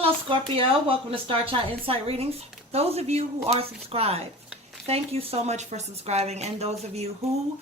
Hello, Scorpio. Welcome to Starchildinsights readings. Those of you who are subscribed, thank you so much for subscribing. And those of you who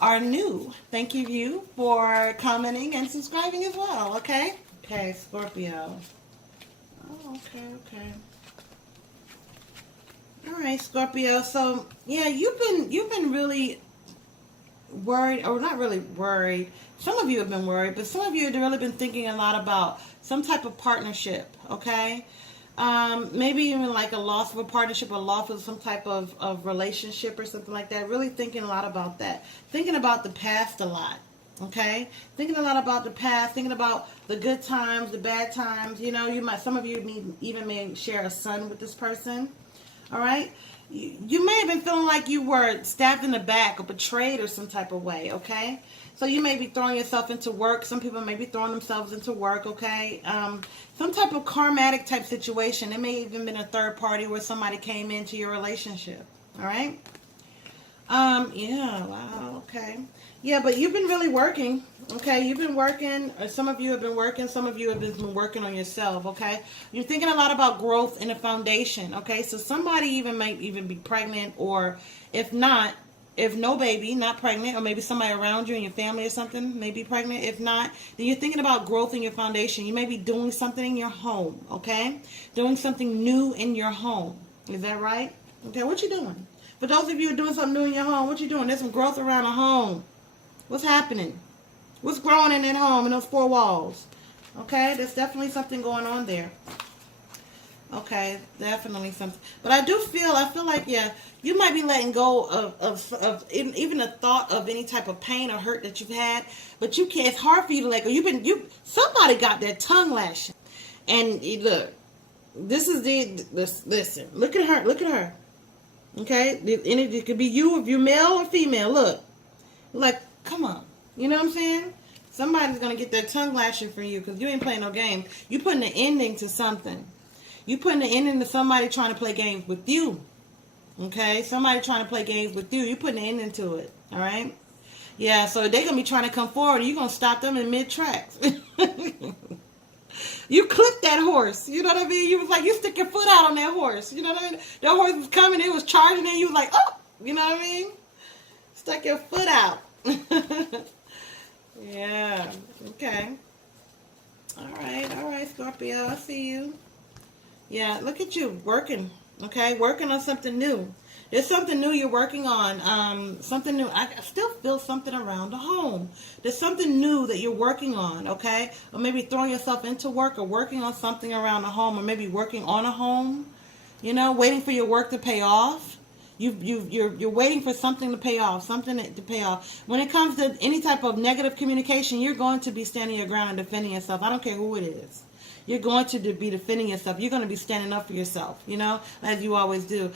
are new, thank you for commenting and subscribing as well. Okay? Okay, Scorpio. Oh, okay. All right, Scorpio. So yeah, you've been really worried, or not really worried. Some of you have been worried, but some of you have really been thinking a lot about some type of partnership. Okay, maybe even like a loss of a partnership, or loss of some type of relationship or something like that. Really thinking a lot about that. Thinking about the past a lot. Okay, thinking a lot about the past, thinking about the good times, the bad times. You know, some of you even may share a son with this person. All right, you may have been feeling like you were stabbed in the back or betrayed or some type of way. Okay, so you may be throwing yourself into work. Some people may be throwing themselves into work. Okay, some type of karmatic type situation. It may even been a third party where somebody came into your relationship. All right. Yeah, wow, okay. Yeah, but you've been really working, okay? You've been working, or some of you have been working, some of you have been working on yourself, okay? You're thinking a lot about growth in a foundation, okay? So somebody might even be pregnant, or if not, if no baby, not pregnant, or maybe somebody around you in your family or something may be pregnant. If not, then you're thinking about growth in your foundation. You may be doing something in your home, okay? Doing something new in your home. Is that right? Okay, what you doing? For those of you who are doing something new in your home, what you doing? There's some growth around the home. What's happening? What's growing in that home, in those four walls? Okay, there's definitely something going on there. Okay, definitely something. But I feel like, yeah, you might be letting go of even the thought of any type of pain or hurt that you've had. But you can't, it's hard for you to let go. Somebody got their tongue lashing. And look, listen, look at her. Okay, it could be you if you're male or female. Look, like, come on, you know what I'm saying? Somebody's gonna get their tongue lashing for you because you ain't playing no game. You putting an ending to something. You putting an ending to somebody trying to play games with you. Okay, somebody trying to play games with you. You putting an ending to it. All right. Yeah, so they're gonna be trying to come forward. And you're gonna stop them in mid tracks. You clipped that horse. You know what I mean? You was like, you stick your foot out on that horse. You know what I mean? That horse was coming. It was charging and you was like, oh. You know what I mean? Stuck your foot out. Yeah. Okay. All right, Scorpio. I see you. Yeah, look at you working. Okay, working on something new. There's something new you're working on. Something new. I still feel something around the home. There's something new that you're working on, okay? Or maybe throwing yourself into work or working on something around the home, or maybe working on a home. You know, waiting for your work to pay off. You're waiting for something to pay off, When it comes to any type of negative communication, you're going to be standing your ground and defending yourself. I don't care who it is. You're going to be defending yourself. You're going to be standing up for yourself, you know, as you always do.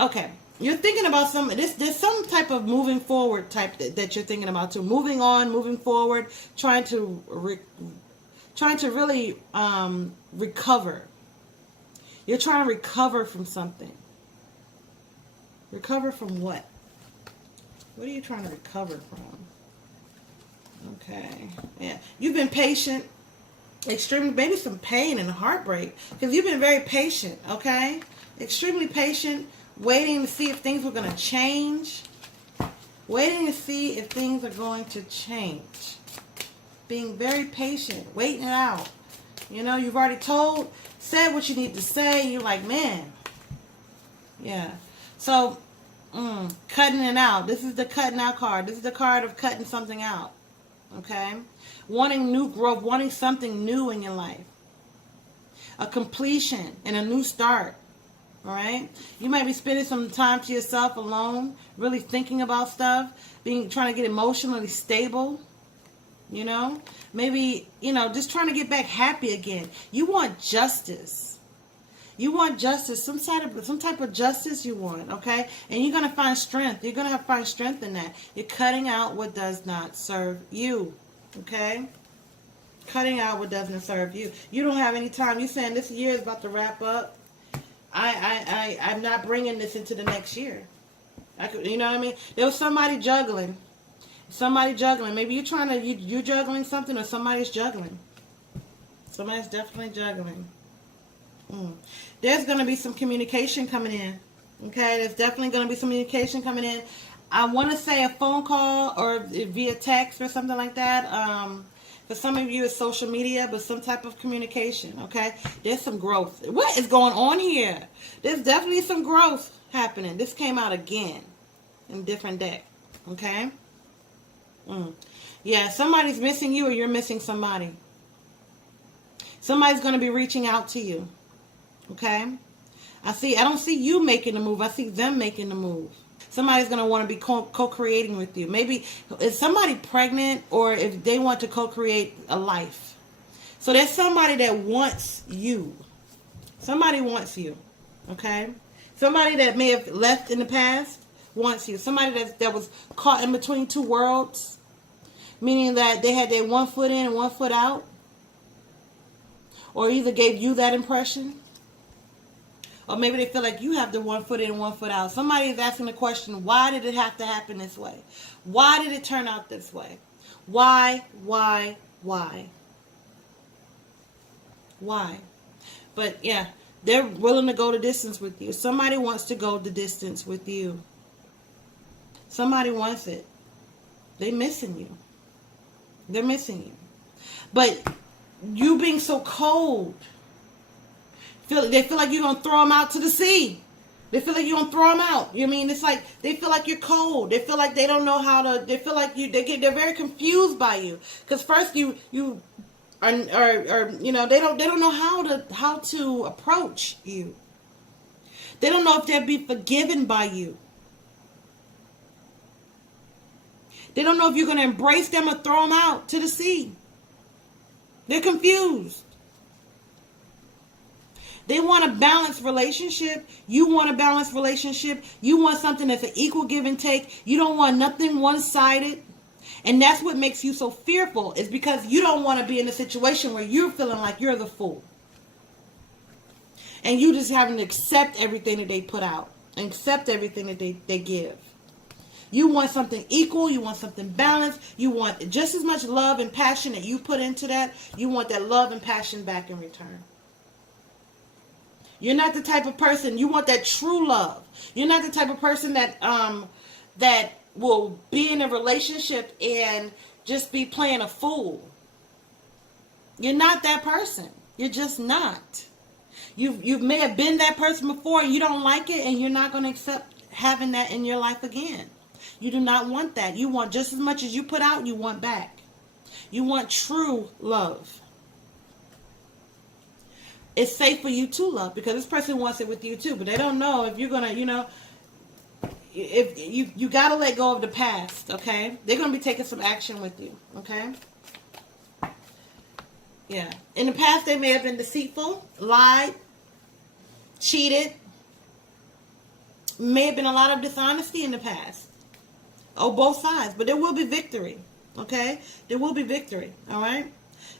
Okay, you're thinking about there's some type of moving forward type that you're thinking about too. Moving on, moving forward, trying to really recover. You're trying to recover from something. Recover from what? What are you trying to recover from? Okay, yeah, you've been patient. Extremely, maybe some pain and heartbreak, because you've been very patient, okay? Extremely patient, waiting to see if things were going to change. Waiting to see if things are going to change. Being very patient, waiting it out. You know, you've already said what you need to say, and you're like, man. Yeah. So, cutting it out. This is the cutting out card. This is the card of cutting something out. Okay? Wanting new growth, wanting something new in your life. A completion and a new start. All right? You might be spending some time to yourself alone, really thinking about stuff, trying to get emotionally stable. You know? Maybe, just trying to get back happy again. You want justice. You want justice, some type of justice you want, okay? And you're going to find strength. You're going to find strength in that. You're cutting out what does not serve you, okay? Cutting out what doesn't serve you. You don't have any time. You're saying this year is about to wrap up. I'm not bringing this into the next year. You know what I mean? There was somebody juggling. Maybe you're juggling something, or somebody's juggling. Somebody's definitely juggling. There's going to be some communication coming in. Okay, there's definitely going to be some communication coming in. I want to say a phone call or via text or something like that. For some of you, it's social media, but some type of communication. Okay, there's some growth. What is going on here? There's definitely some growth happening. This came out again in different deck. Okay. Yeah, somebody's missing you or you're missing somebody. Somebody's going to be reaching out to you. Okay. I don't see you making the move. I see them making the move. Somebody's going to want to be co-creating with you. Maybe is somebody pregnant, or if they want to co-create a life. So there's somebody that wants you. Somebody wants you. Okay. Somebody that may have left in the past wants you. Somebody that was caught in between two worlds. Meaning that they had their one foot in and one foot out. Or either gave you that impression. Or maybe they feel like you have the one foot in and one foot out. Somebody is asking the question, why did it have to happen this way? Why did it turn out this way? Why? Why? But yeah, they're willing to go the distance with you. Somebody wants to go the distance with you. Somebody wants it. They're missing you. They're missing you. But you being so cold, they feel like you're going to throw them out to the sea. They feel like you're going to throw them out. You mean, it's like they feel like you're cold. They feel like they don't know how to, they feel like they're very confused by you. Because first you are, you know, they don't know how to approach you. They don't know if they'll be forgiven by you. They don't know if you're going to embrace them or throw them out to the sea. They're confused. They want a balanced relationship. You want a balanced relationship. You want something that's an equal give and take. You don't want nothing one-sided. And that's what makes you so fearful, is because you don't want to be in a situation where you're feeling like you're the fool. And you just having to accept everything that they put out. And accept everything that they give. You want something equal. You want something balanced. You want just as much love and passion that you put into that. You want that love and passion back in return. You're not the type of person, you want that true love. You're not the type of person that that will be in a relationship and just be playing a fool. You're not that person. You're just not. You may have been that person before and you don't like it, and you're not going to accept having that in your life again. You do not want that. You want just as much as you put out, you want back. You want true love. It's safe for you to love because this person wants it with you too, but they don't know if you're going to, you know, if you got to let go of the past, okay? They're going to be taking some action with you, okay? Yeah. In the past, they may have been deceitful, lied, cheated. May have been a lot of dishonesty in the past. Oh, both sides. But there will be victory, okay? There will be victory, all right?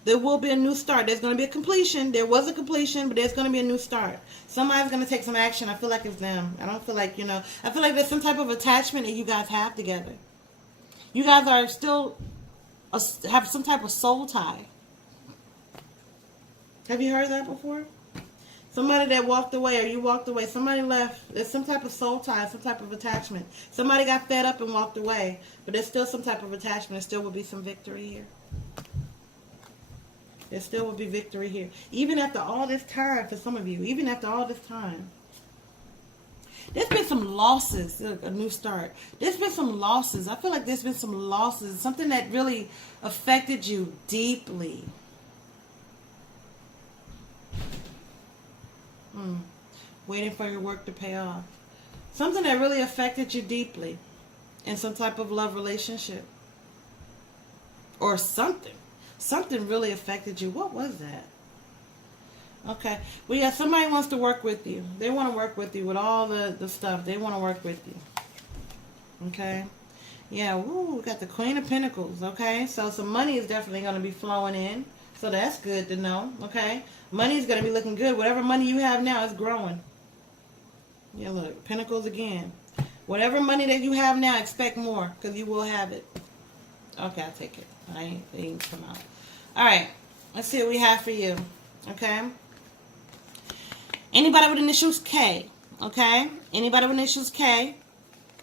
There will be a new start. There's going to be a completion. There was a completion, but there's going to be a new start. Somebody's going to take some action. I feel like it's them. I don't feel like, you know, I feel like there's some type of attachment that you guys have together. You guys are still, have some type of soul tie. Have you heard that before? Somebody that walked away, or you walked away. Somebody left. There's some type of soul tie, some type of attachment. Somebody got fed up and walked away, but there's still some type of attachment. There still will be some victory here. There still will be victory here. Even after all this time, for some of you, even after all this time. There's been some losses, a new start. There's been some losses. I feel like there's been some losses. Something that really affected you deeply. Waiting for your work to pay off. Something that really affected you deeply in some type of love relationship. Or something. Something really affected you. What was that? Okay. Well, yeah, somebody wants to work with you. They want to work with you with all the stuff. They want to work with you. Okay. Yeah, woo, we got the Queen of Pentacles. Okay. So some money is definitely going to be flowing in. So that's good to know. Okay. Money is going to be looking good. Whatever money you have now is growing. Yeah, look. Pentacles again. Whatever money that you have now, expect more. Because you will have it. Okay, I'll take it. It ain't come out. Alright. Let's see what we have for you. Okay. Anybody with initials K, okay? Anybody with initials K,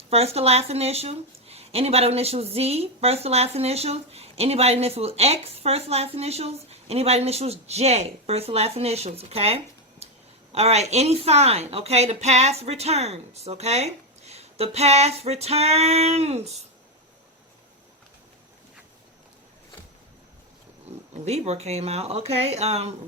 first to last initial. Anybody with initials Z, first to last initials. Anybody initials X, first to last initials. Anybody initials J, first to last initials, okay? All right, any sign, okay? The past returns, okay? The past returns. Libra came out, okay?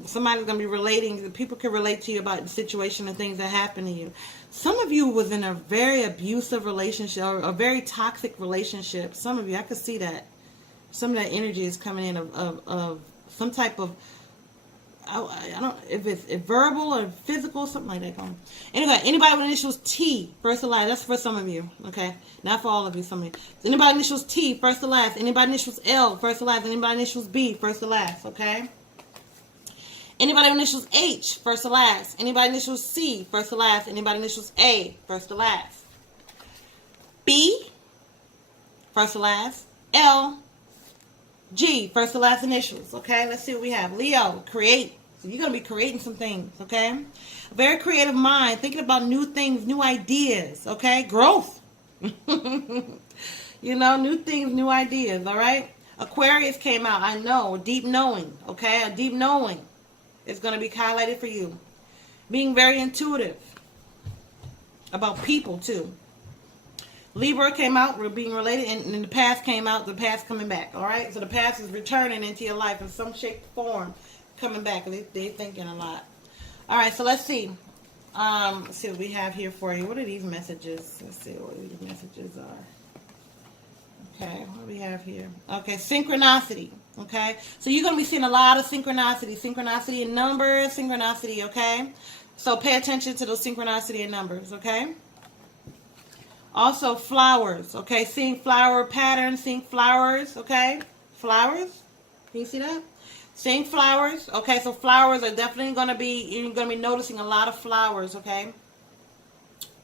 Somebody's going to be relating. People can relate to you about the situation and things that happen to you. Some of you was in a very abusive relationship or a very toxic relationship. Some of you, I could see that. Some of that energy is coming in of some type of, I don't, if it's verbal or physical, something like that going. Anyway, anybody with initials T, first to last, that's for some of you, okay? Not for all of you, some of you. Anybody initials T, first to last. Anybody initials L, first to last. Anybody initials B, first to last, okay? Anybody initials H, first to last. Anybody initials C, first to last. Anybody initials A, first to last. B, first to last. L, G, first to last initials, okay? Let's see what we have. Leo, create. So you're going to be creating some things, okay? A very creative mind, thinking about new things, new ideas, okay? Growth. You know, new things, new ideas, all right? Aquarius came out, I know, deep knowing, okay? A deep knowing is going to be highlighted for you. Being very intuitive about people, too. Libra came out, we're being related, and the past came out, the past coming back, all right? So the past is returning into your life in some shape or form, coming back. They're thinking a lot. All right, so let's see. Let's see what we have here for you. What are these messages? Let's see what these messages are. Okay, what do we have here? Okay, synchronicity, okay? So you're going to be seeing a lot of synchronicity. Synchronicity in numbers, synchronicity, okay? So pay attention to those synchronicity in numbers, okay? Also, flowers, okay? Seeing flower patterns, seeing flowers, okay? Flowers, can you see that? Seeing flowers, okay? So flowers are definitely going to be, you're going to be noticing a lot of flowers, okay?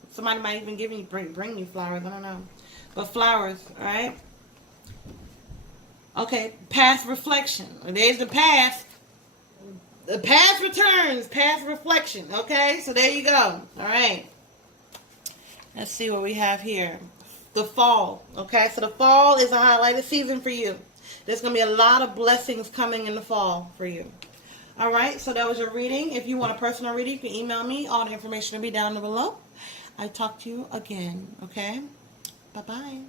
Somebody might even bring you flowers, I don't know. But flowers, all right? Okay, past reflection. There's the past. The past returns, past reflection, okay? So there you go, all right? Let's see what we have here. The fall. Okay, so the fall is a highlighted season for you. There's going to be a lot of blessings coming in the fall for you. All right, so that was your reading. If you want a personal reading, you can email me. All the information will be down below. I'll talk to you again, okay? Bye-bye.